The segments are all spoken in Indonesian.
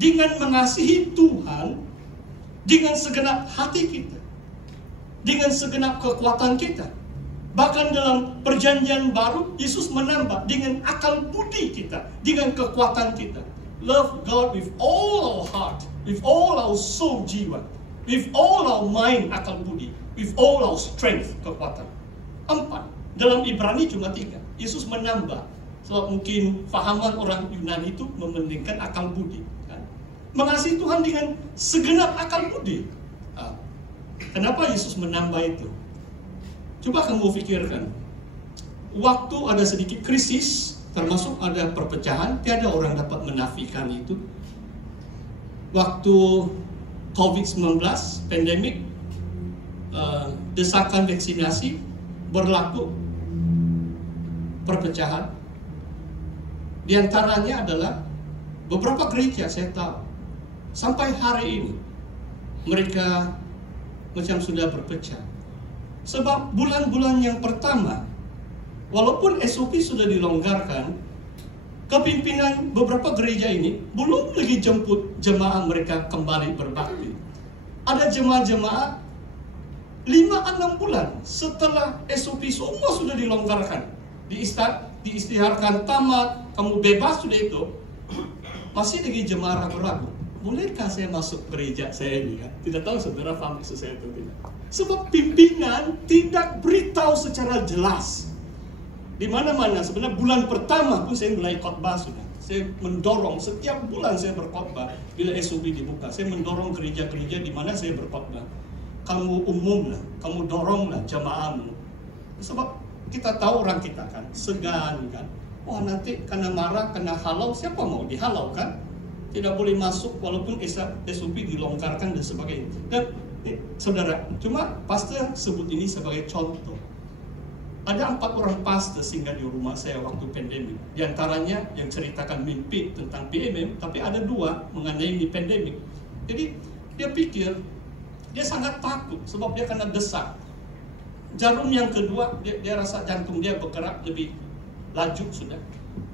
dengan mengasihi Tuhan dengan segenap hati kita, dengan segenap kekuatan kita. Bahkan dalam perjanjian baru, Yesus menambah dengan akal budi kita, dengan kekuatan kita. Love God with all our heart, with all our soul, jiwa, with all our mind, akal budi, with all our strength, kekuatan. 4. Dalam Ibrani cuma 3. Yesus menambah. Sebab mungkin fahaman orang Yunani itu mementingkan akal budi. Kan? Mengasihi Tuhan dengan segenap akal budi. Kenapa Yesus menambah itu? Coba kamu pikirkan. Waktu ada sedikit krisis, termasuk ada perpecahan, tiada orang dapat menafikan itu. Waktu COVID-19, pandemik, desakan vaksinasi, berlaku perpecahan. Di antaranya adalah beberapa gereja saya tahu sampai hari ini mereka macam sudah berpecah. Sebab bulan-bulan yang pertama, walaupun SOP sudah dilonggarkan, kepimpinan beberapa gereja ini belum lagi jemput jemaah mereka kembali berbakti. Ada jemaah-jemaah 5-6 bulan setelah SOP semua sudah dilonggarkan, diistiharkan tamat, kamu bebas sudah itu, masih lagi jemaah ragu-ragu. Bolehkah saya masuk gereja saya ini? Kan? Tidak tahu saudara paham maksud saya atau tidak. Sebab pimpinan tidak beritahu secara jelas. Di mana-mana sebenarnya bulan pertama pun saya mulai khotbah sudah. Saya mendorong setiap bulan saya berkhotbah bila SOB dibuka. Saya mendorong gereja-gereja di mana saya berkhotbah. Kamu umumlah, kamu doronglah jamaahmu. Sebab kita tahu orang kita kan segan kan. Wah nanti kena marah, kena halau, siapa mau dihalau kan? Tidak boleh masuk walaupun SOP dilonggarkan dan sebagainya. Dan saudara, cuma pastor sebut ini sebagai contoh. Ada 4 orang pastor singgah di rumah saya waktu pandemik. Di antaranya yang ceritakan mimpi tentang PMM, tapi ada 2 mengenai ini pandemik. Jadi dia pikir, dia sangat takut sebab dia kena desak. Jarum yang kedua, dia rasa jantung dia bergerak lebih laju sudah.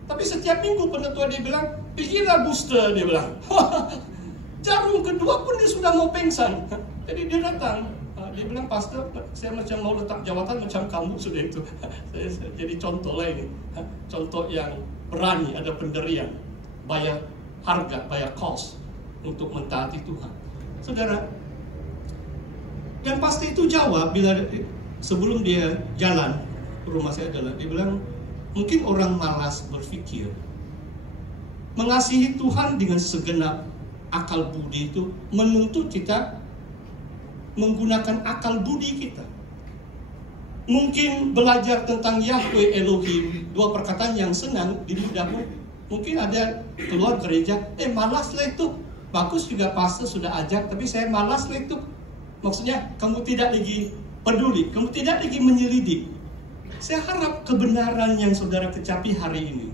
Tapi setiap minggu penetua dia bilang, pikirlah booster, dia bilang. Jarum kedua pun dia sudah mau pingsan. Jadi dia datang, dia bilang, pastor, saya macam mau letak jawatan macam kamu sudah itu. Saya jadi contoh lah ini. Contoh yang berani, ada pendirian, bayar harga, bayar cost untuk mentaati Tuhan. Saudara, dan pasti itu jawab bila sebelum dia jalan ke rumah saya adalah, dia bilang, mungkin orang malas berpikir. Mengasihi Tuhan dengan segenap akal budi itu menuntut kita menggunakan akal budi kita. Mungkin belajar tentang Yahweh Elohim, 2 perkataan yang senang di lidahmu. Mungkin ada keluar gereja, malas lah itu. Bagus juga pastor sudah ajak, tapi saya malas lah itu. Maksudnya kamu tidak lagi peduli, kamu tidak lagi menyelidik. Saya harap kebenaran yang saudara kecapi hari ini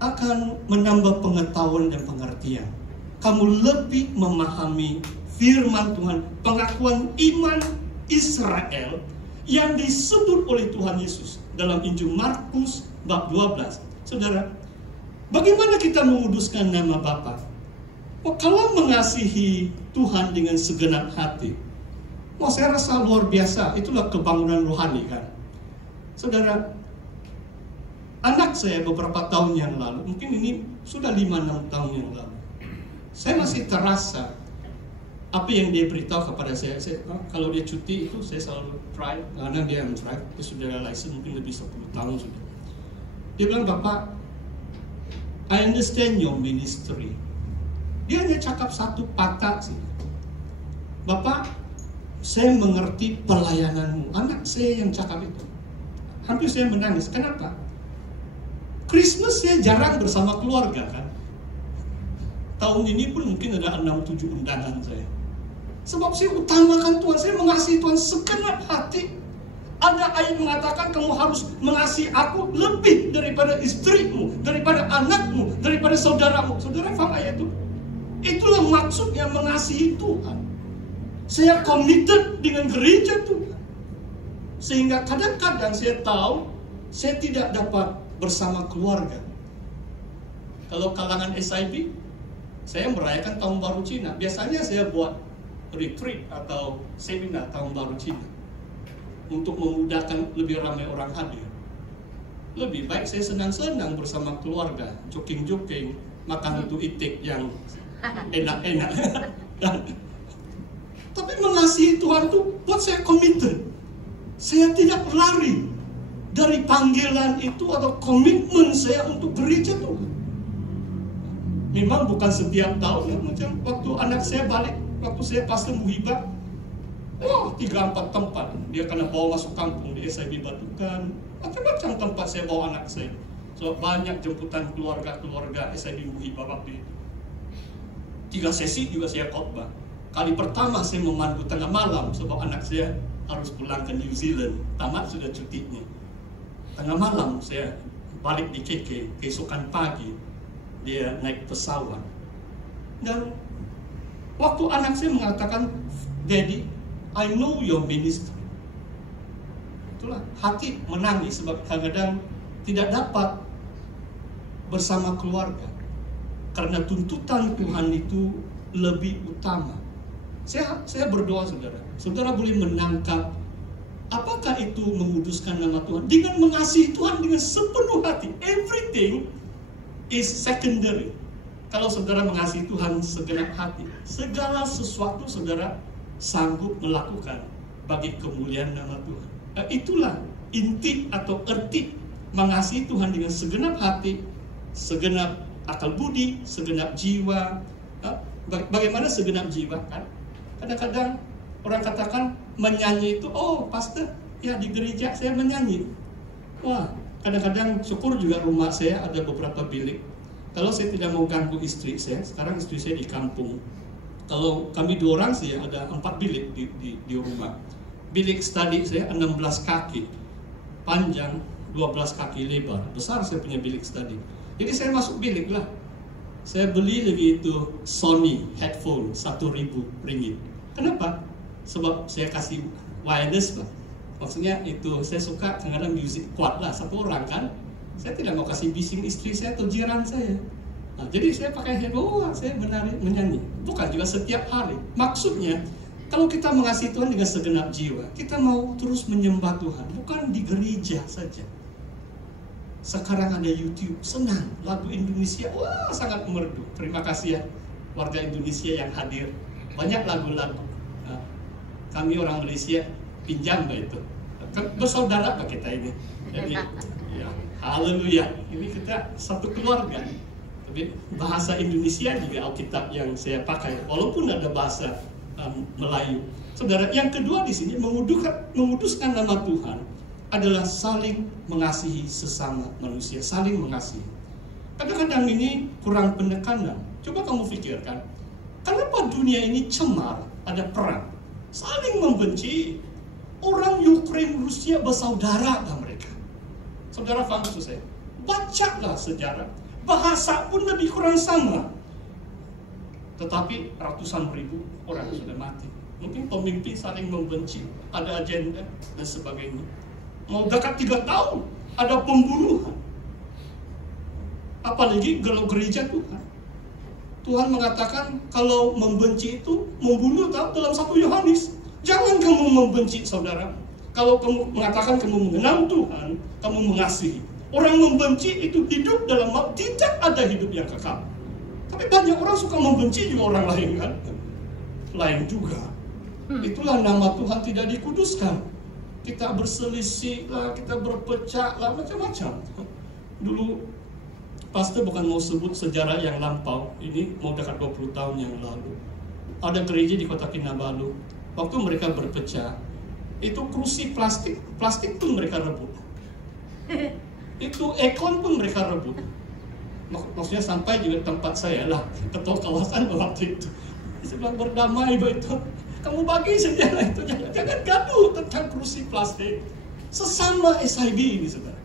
akan menambah pengetahuan dan pengertian. Kamu lebih memahami firman Tuhan, pengakuan iman Israel yang disebut oleh Tuhan Yesus dalam Injil Markus bab 12. Saudara, bagaimana kita menguduskan nama Bapa? Kalau mengasihi Tuhan dengan segenap hati, saya rasa luar biasa. Itulah kebangunan rohani kan. Saudara, anak saya beberapa tahun yang lalu, mungkin ini sudah 5-6 tahun yang lalu, saya masih terasa apa yang dia beritahu kepada saya. Kalau dia cuti itu saya selalu try, karena dia yang try, dia sudah license mungkin lebih 10 tahun sudah. Dia bilang, Bapak, I understand your ministry. Dia hanya cakap satu patah sih. Bapak, saya mengerti pelayananmu. Anak saya yang cakap itu. Hampir saya menangis. Kenapa? Christmas saya jarang bersama keluarga kan. Tahun ini pun mungkin ada 6-7 undangan saya. Sebab saya utamakan Tuhan, saya mengasihi Tuhan segenap hati. Ada ayat mengatakan kamu harus mengasihi aku lebih daripada istrimu, daripada anakmu, daripada saudaramu. Saudara faham ayat itu? Itulah maksudnya mengasihi Tuhan. Saya committed dengan gereja Tuhan. Sehingga kadang-kadang saya tahu saya tidak dapat bersama keluarga. Kalau kalangan SIB, saya merayakan Tahun Baru Cina. Biasanya saya buat retreat atau seminar Tahun Baru Cina untuk memudahkan lebih ramai orang hadir. Lebih baik saya senang-senang bersama keluarga, jogging-jogging, makan itu itik yang enak-enak. Tapi mengasihi Tuhan itu buat saya committed. Saya tidak lari dari panggilan itu atau komitmen saya untuk gereja Tuhan. Memang bukan setiap tahun ya, macam waktu anak saya balik, waktu saya pastor Muhibah, 3-4 tempat dia kena bawa masuk kampung di SIB Batukan, macam-macam tempat saya bawa anak saya. So banyak jemputan keluarga SIB Muhibah waktu itu. 3 sesi juga saya khotbah. Kali pertama saya memandu tengah malam sebab anak saya harus pulang ke New Zealand, tamat sudah cutinya. Tengah malam saya balik di KK, keesokan pagi dia naik pesawat. Dan waktu anak saya mengatakan, "Daddy, I know your ministry." Itulah hati menangis sebab kadang-kadang tidak dapat bersama keluarga. Karena tuntutan Tuhan itu lebih utama. Saya berdoa saudara boleh menangkap apakah itu menguduskan nama Tuhan dengan mengasihi Tuhan dengan sepenuh hati. Everything is secondary. Kalau saudara mengasihi Tuhan segenap hati, segala sesuatu saudara sanggup melakukan bagi kemuliaan nama Tuhan. Itulah inti atau erti mengasihi Tuhan dengan segenap hati, segenap akal budi, segenap jiwa. Bagaimana segenap jiwa kan? Kadang-kadang orang katakan menyanyi itu, oh pastor, ya di gereja saya menyanyi. Wah, kadang-kadang syukur juga rumah saya ada beberapa bilik. Kalau saya tidak mau ganggu istri saya, sekarang istri saya di kampung. Kalau kami 2 orang sih ada 4 bilik di rumah. Bilik study saya 16 kaki, panjang 12 kaki lebar. Besar saya punya bilik study. Jadi saya masuk bilik lah. Saya beli lagi itu Sony headphone 1.000 ringgit. Kenapa? Sebab saya kasih wireless lah. Maksudnya itu saya suka kadang-kadang musik kuat lah, 1 orang kan. Saya tidak mau kasih bising istri saya atau jiran saya. Nah, jadi saya pakai headphone, saya menyanyi. Bukan juga setiap hari. Maksudnya kalau kita mengasihi Tuhan dengan segenap jiwa, kita mau terus menyembah Tuhan, bukan di gereja saja. Sekarang ada YouTube, senang, lagu Indonesia, wah sangat merdu. Terima kasih ya warga Indonesia yang hadir. Banyak lagu-lagu. Nah, kami orang Malaysia pinjam itu. Bersaudara Pak kita ini. Jadi ya, haleluya. Ini kita satu keluarga. Tapi bahasa Indonesia juga Alkitab yang saya pakai, walaupun ada bahasa Melayu. Saudara, yang kedua di sini menguduskan nama Tuhan adalah saling mengasihi sesama manusia, saling mengasihi. Kadang-kadang ini kurang penekanan. Coba kamu pikirkan, kenapa dunia ini cemar, ada perang, saling membenci. Orang Ukraina, Rusia bersaudara lah mereka. Saudara paham maksud saya? Bacalah sejarah, bahasa pun lebih kurang sama. Tetapi ratusan ribu orang sudah mati. Mungkin pemimpin saling membenci, ada agenda dan sebagainya. Mau dekat 3 tahun, ada pembunuhan. Apalagi kalau gereja Tuhan. Tuhan mengatakan kalau membenci itu membunuh dalam 1 Yohanes. Jangan kamu membenci saudara. Kalau kamu mengatakan kamu mengenal Tuhan, kamu mengasihi. Orang membenci itu hidup dalam maut, tidak ada hidup yang kekal. Tapi banyak orang suka membenci juga orang lain kan? Lain juga. Itulah nama Tuhan tidak dikuduskan. Kita berselisih lah, kita berpecah lah, macam-macam. Dulu pastor bukan mau sebut sejarah yang lampau, ini mau dekat 20 tahun yang lalu. Ada gereja di Kota Kinabalu. Waktu mereka berpecah, itu kursi plastik pun mereka rebut. Itu ekon pun mereka rebut. Maksudnya sampai juga tempat saya lah, ketua kawasan waktu itu. Saya bilang berdamai begitu. Kamu bagi saja lah itu, jangan gaduh tentang kursi plastik. Sesama SIB ini saudara.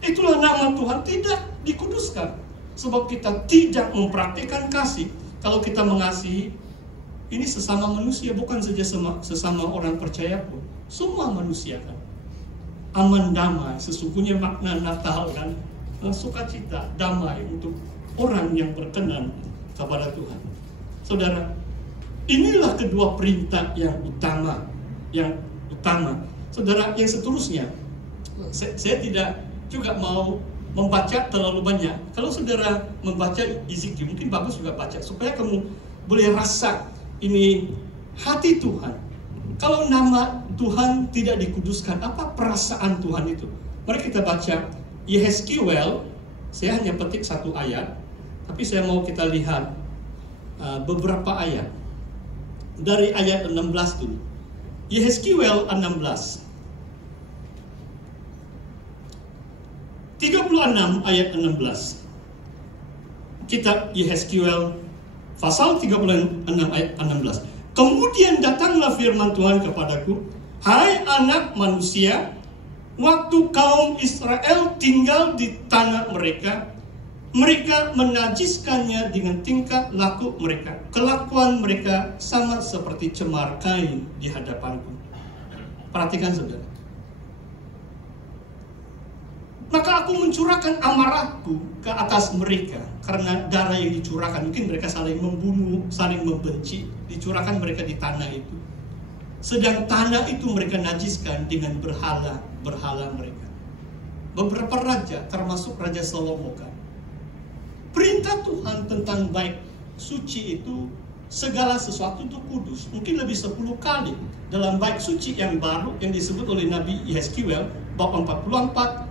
Itulah nama Tuhan tidak dikuduskan. Sebab kita tidak mempraktikkan kasih. Kalau kita mengasihi, ini sesama manusia, bukan saja sesama orang percaya pun. Semua manusia kan. Aman damai, sesungguhnya makna Natal kan. Sukacita, damai untuk orang yang berkenan kepada Tuhan. Saudara, inilah kedua perintah yang utama. Saudara, yang seterusnya, saya tidak juga mau membaca terlalu banyak. Kalau saudara membaca Yeskiel, mungkin bagus juga baca, supaya kamu boleh rasa ini hati Tuhan. Kalau nama Tuhan tidak dikuduskan, apa perasaan Tuhan itu? Mari kita baca Yeskiel. Saya hanya petik satu ayat, tapi saya mau kita lihat beberapa ayat. Dari ayat 16 dulu. Yeskiel 16. 36 ayat 16. Kitab Yeskiel pasal 36 ayat 16. Kemudian datanglah firman Tuhan kepadaku, hai anak manusia, waktu kaum Israel tinggal di tanah mereka, mereka menajiskannya dengan tingkah laku mereka. Kelakuan mereka sama seperti cemar kain di hadapanku. Perhatikan saudara. Maka aku mencurahkan amarahku ke atas mereka karena darah yang dicurahkan. Mungkin mereka saling membunuh, saling membenci. Dicurahkan mereka di tanah itu. Sedang tanah itu mereka najiskan dengan berhala mereka. Beberapa raja, termasuk Raja Salomo kan. Perintah Tuhan tentang baik suci itu segala sesuatu itu kudus. Mungkin lebih 10 kali dalam baik suci yang baru yang disebut oleh Nabi Yeskiel bab 44,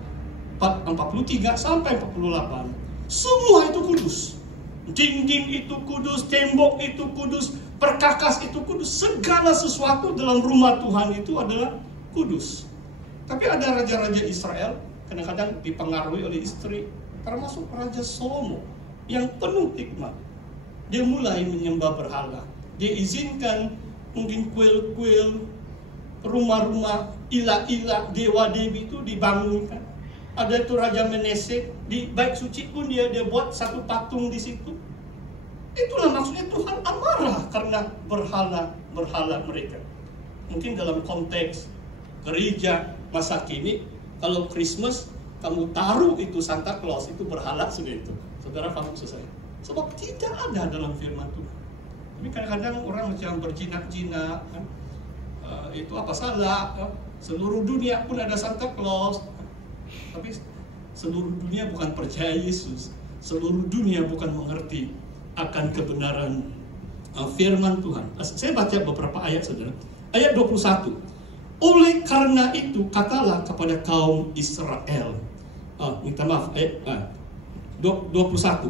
43 sampai 48. Semua itu kudus. Dinding itu kudus, tembok itu kudus, perkakas itu kudus. Segala sesuatu dalam rumah Tuhan itu adalah kudus. Tapi ada raja-raja Israel kadang-kadang dipengaruhi oleh istri, termasuk Raja Salomo yang penuh hikmat. Dia mulai menyembah berhala. Dia izinkan mungkin kuil-kuil, rumah-rumah, ilah-ilah, dewa-dewi itu dibangunkan. Ada itu Raja Menesek, di baik suci pun dia buat satu patung di situ. Itulah maksudnya Tuhan amarah karena berhala mereka. Mungkin dalam konteks gereja masa kini, kalau Christmas kamu taruh itu Santa Claus, itu berhala sudah itu. Saudara paham maksud saya? Sebab tidak ada dalam firman Tuhan. Tapi kadang-kadang orang macam berjinak-jinak, kan? Itu apa salah? Seluruh dunia pun ada Santa Claus. Tapi seluruh dunia bukan percaya Yesus. Seluruh dunia bukan mengerti akan kebenaran firman Tuhan. Saya baca beberapa ayat saudara. Ayat 21. Oleh karena itu katalah kepada kaum Israel. Minta maaf. Ayat 21.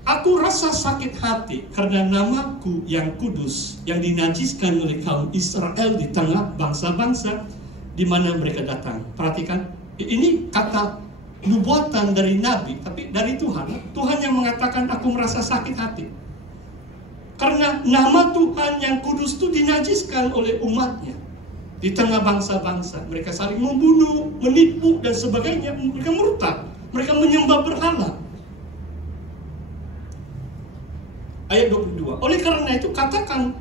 Aku rasa sakit hati karena namaku yang kudus yang dinajiskan oleh kaum Israel di tengah bangsa-bangsa di mana mereka datang. Perhatikan. Ini kata nubuatan dari Nabi, tapi dari Tuhan. Tuhan yang mengatakan aku merasa sakit hati. Karena nama Tuhan yang kudus itu dinajiskan oleh umatnya. Di tengah bangsa-bangsa. Mereka saling membunuh, menipu, dan sebagainya. Mereka murtad. Mereka menyembah berhala. Ayat 22. Oleh karena itu katakan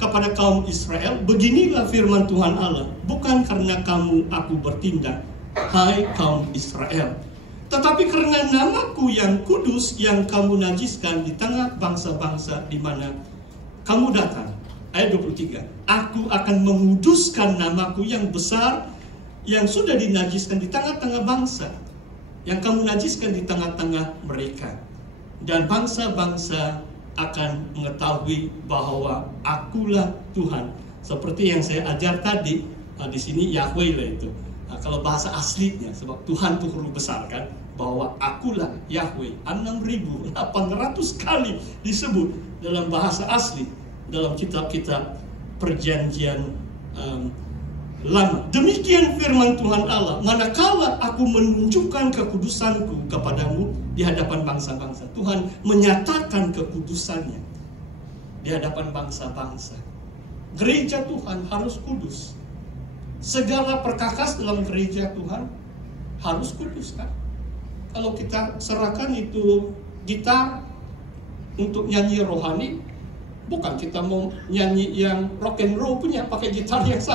kepada kaum Israel, beginilah firman Tuhan Allah. Bukan karena kamu aku bertindak, hai kaum Israel, tetapi karena namaku yang kudus yang kamu najiskan di tengah bangsa-bangsa di mana kamu datang. Ayat 23. Aku akan menguduskan namaku yang besar yang sudah dinajiskan di tengah-tengah bangsa, yang kamu najiskan di tengah-tengah mereka. Dan bangsa-bangsa akan mengetahui bahwa akulah Tuhan. Seperti yang saya ajar tadi, di sini Yahweh lah itu. Kalau bahasa aslinya, sebab Tuhan itu huruf besar kan, bahwa akulah Yahweh 6.800 kali disebut dalam bahasa asli dalam kitab-kitab perjanjian lama. Demikian firman Tuhan Allah, manakala aku menunjukkan kekudusanku kepadamu di hadapan bangsa-bangsa. Tuhan menyatakan kekudusannya di hadapan bangsa-bangsa. Gereja Tuhan harus kudus. Segala perkakas dalam gereja Tuhan harus kudus kan. Kalau kita serahkan itu gitar untuk nyanyi rohani, bukan kita mau nyanyi yang rock and roll punya pakai gitar yang sama.